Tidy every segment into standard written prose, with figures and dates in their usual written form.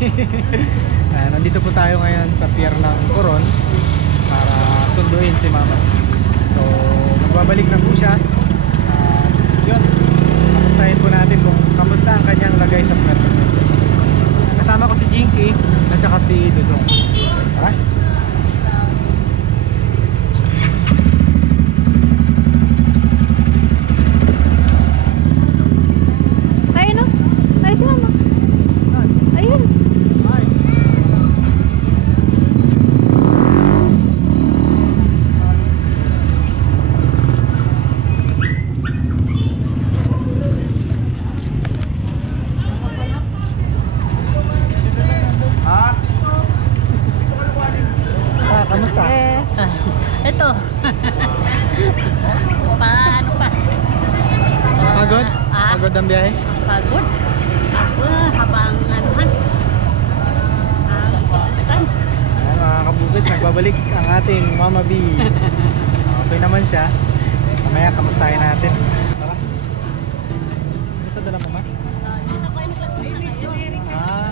Nandito po tayo ngayon sa pier ng Coron para sunduin si Mama. So magbabalik na po siya. Yun, kamustahin po natin kung kamusta ang kanyang lagay sa Puerto Princesa. Kasama ko si Jinky at saka si Dudong. Tara. Kamusta? Yes. Ito. Paano pa? Pagod? Pagod ang biyahe? Pagod? Habang anuhan. Mga kabukid, nagbabalik ang ating Mama B. Okay naman siya. Mamaya kamustahin natin. Tara. Ito dala mo ma? Ah.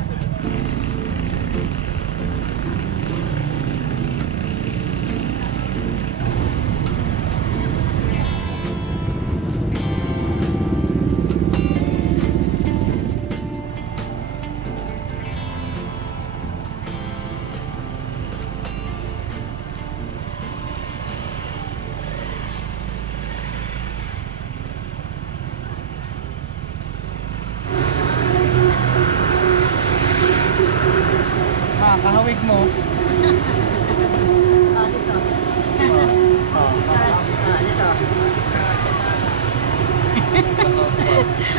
Kahawig mo. Dito. Dito.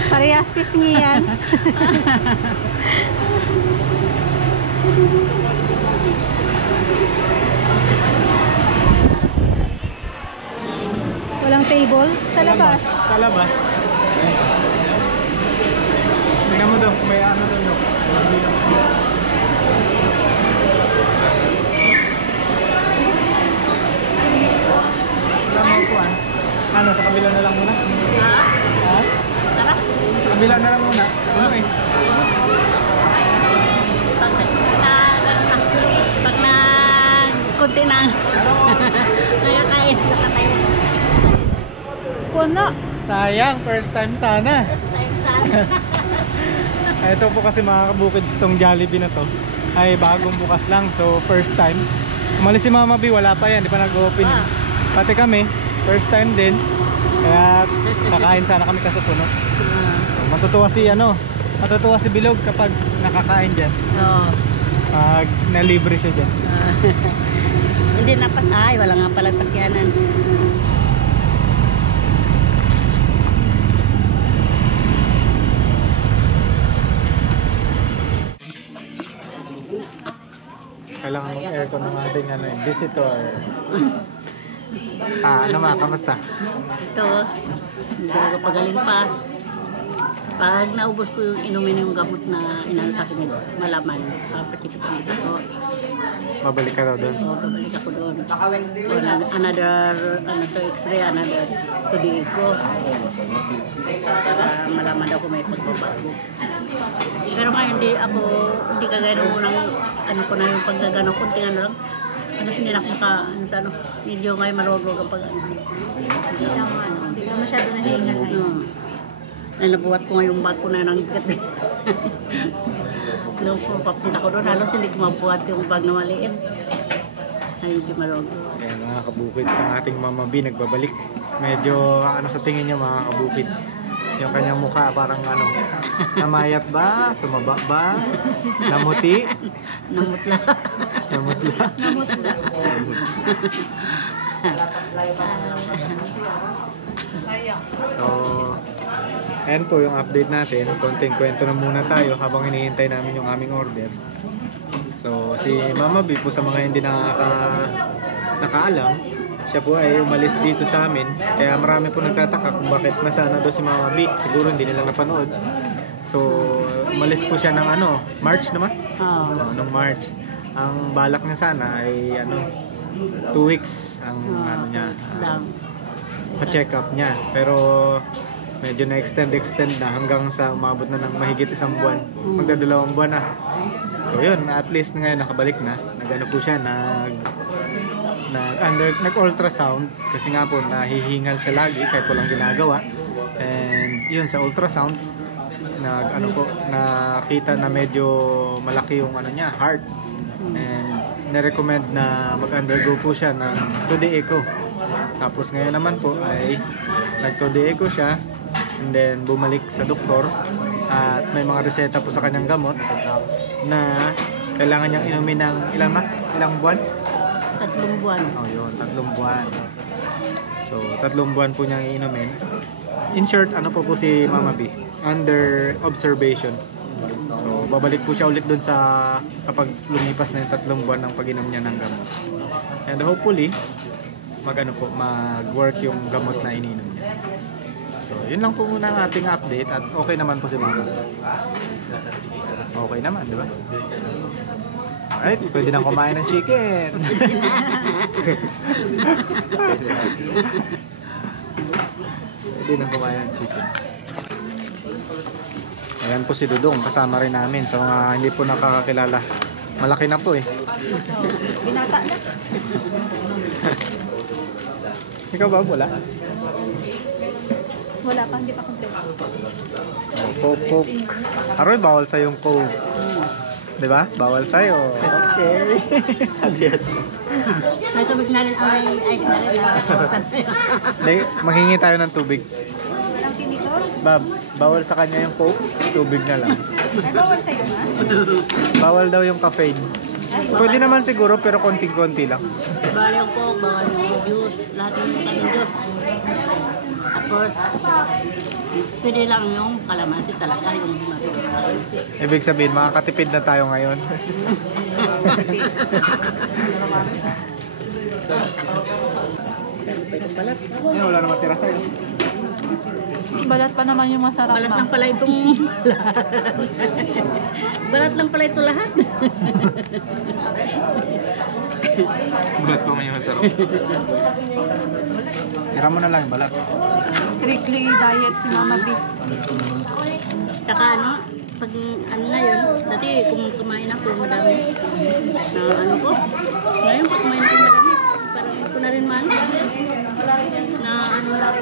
Parehas pisngi yan. Walang table sa labas. Sa labas. Tingnan mo daw, may ano doon daw. Ano, sa kabila na lang muna? Ha? Tara. Sa kabila na lang muna. Ano eh? Pag na kunti na nakakain, nakatayo. Puno. Sayang, first time sana. Tayo sana. Ito po kasi mga kabukid, itong Jollibee na to ay bagong bukas lang, so first time. Umalis si Mama B, wala pa yan, di pa nag-open. Pati kami, first time din. Kaya kakain sana kami kasi puno. So, matutuwa si Bilog kapag nakakain dyan. Oo. Pag nalibre siya dyan. Hindi napat. Ay, wala nga pala takyanan. Kailangan mag-aircon ng ating visitor. Ano ma, kamusta? Ito, hindi ko pagaling pa. Pag naubos ko yung inumin yung gamot na inano sa akin, malaman, papatikip ang ito ko. Babalik ka daw doon? Oo, babalik ako doon. So, another x-ray, another TDE ko. Para malaman daw kung may pagbabago. Pero ngayon, hindi kagaya nung unang, ano ko na yung pagkagano, kunting ano lang. Hindi na ako medyo ngayon maluwag-luwag ang pag-ano. Hindi ka masyado nahingal ngayon. Nabuhat ko ngayong bag ko na ng gabi. Nung papunta ko doon, halos hindi ko mabuhat yung bag na maliit. Ay, hindi maluwag. Ayan mga kabukids, ang ating Mama B nagbabalik. Medyo ano sa tingin niyo mga kabukids? Yung kanyang mukha parang ano, namayat ba? Tumaba ba? Namuti? Namutla. Namutla. Namutla. So, ayan po yung update natin. Konting kwento na muna tayo habang hinihintay namin yung aming order. So, si Mama B po sa mga hindi nakaalam, siya po ay umalis dito sa amin. Kaya marami po nagtataka kung bakit nasana daw si Mama B. Siguro hindi nila napanood. So, umalis po siya ng March naman? Oo. Noong March. Ang balak niya sana ay 2 weeks ang niya, pa-check up niya. Pero medyo na-extend na hanggang sa umabot na ng mahigit 1 buwan. Magdadalawang buwan na. So yun, at least ngayon nakabalik na. Nag-ano po siya, nag-ultrasound kasi nga po nahihingal siya lagi kahit walang ginagawa. And yun sa ultrasound, nakita na medyo malaki yung ano niya, heart. And na-recommend na mag-undergo po siya ng 2D echo. Tapos ngayon naman po ay nag-2D echo siya. And then bumalik sa doktor at may mga reseta po sa kanyang gamot na kailangan niyang inumin ng ilang buwan? 3 buwan. Oh, yun, 3 buwan. So, 3 buwan po niyang iinumin. In short, ano po si Mama B? Under observation. So, babalik po siya ulit dun sa kapag lumipas na yung 3 buwan ng pag-inom niya ng gamot. And hopefully, mag-work yung gamot na ininom niya. So, yun lang po muna ang ating update at okay naman po si Mama. Okay naman, di ba? Alright, pwede nang kumain ng chicken. Pwede nang kumain ng chicken. Ayan po si Dudong, kasama rin namin sa mga hindi po nakakakilala. Malaki na po eh. Binata na. Ikaw ba? Wala? Wala pa, hindi pa complete. Oh, Coke. Aroy, bawal sa yung Coke. Diba? Bawal sa'yo. Okay. Adiyan. May tubig na rin, ay ice na rin. Maghingi tayo ng tubig. Walang pinito? Bawal sa kanya yung Coke, tubig na lang. Ay, bawal sa'yo na? Bawal daw yung caffeine. Pwede naman siguro pero konting-konti lang. Bawal yung Coke, bawal yung juice, lahat yung juice. Tapos, pwede lang yung kalamansi talaga, yung kalamansi. Ibig sabihin, makakatipid na tayo ngayon. Yan, wala naman tira sa'yo. Balat pa naman yung masarap Balat lang pala itong lahat. Balat lang pala ito lahat. Balat pa may masarap. Tira mo na lang yung balat. Strictly diet si Mama B. Saka ano, pag ano na yun, dati kung kumain ako madami na ano ko, ngayon pag kumain ako madami, parang ko na rin man na ano na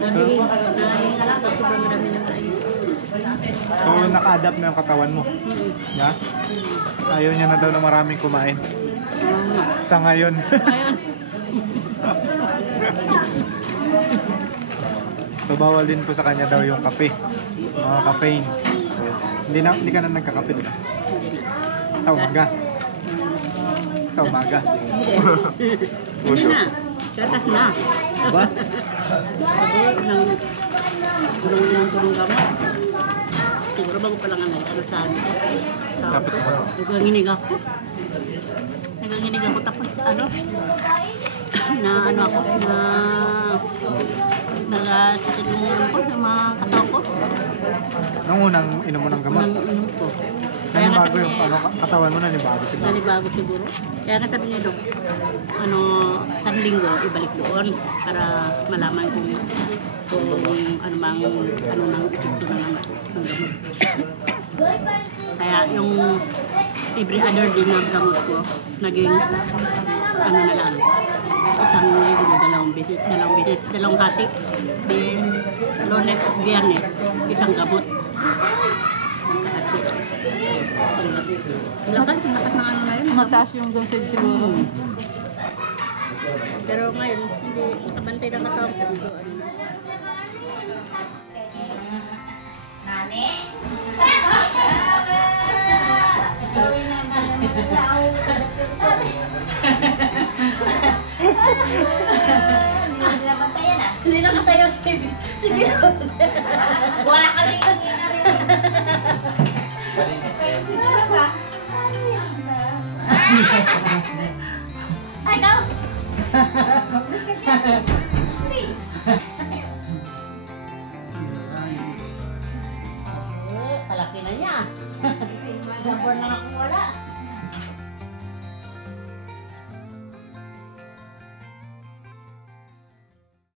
hingala ka sobrang marami ng kain. So, naka-adapt na yung katawan mo. Yeah? Ayaw niya na daw na maraming kumain. Sa ngayon. So, bawal din po sa kanya daw yung kape. Mga caffeine. Hindi ka na nagkakape, diba? Sa umaga. Sa umaga. Hindi na. Gatas na. Diba? Tulong gamot. Siguro bago pa lang ano sa Dapat ako. Naghanginig ako. Naghanginig ako tapos ano? Na ano ako na nalasakit yung ulo ko, yung mga katawan ko. Nung unang inom mo ng gamot. Nang ano ko. Nanibago yung katawan mo, nanibago siguro. Nanibago siguro. Kaya nga sabi niya, Dok, ano, isang linggo, ibalik doon para malaman kung ano mang, ano nang epekto ng gamot. Kaya yung every other day na gamot ko, naging, ano na lang, isang linggo, dalawang hati. Then, Lunes at Biyernes, isang gamot. Lakas ng ano na yun. Mataas yung dosage siguro. Pero ngayon, hindi nakabantay na katawang ko. Nani? Hindi nakatayo si wala ka din Ay, go!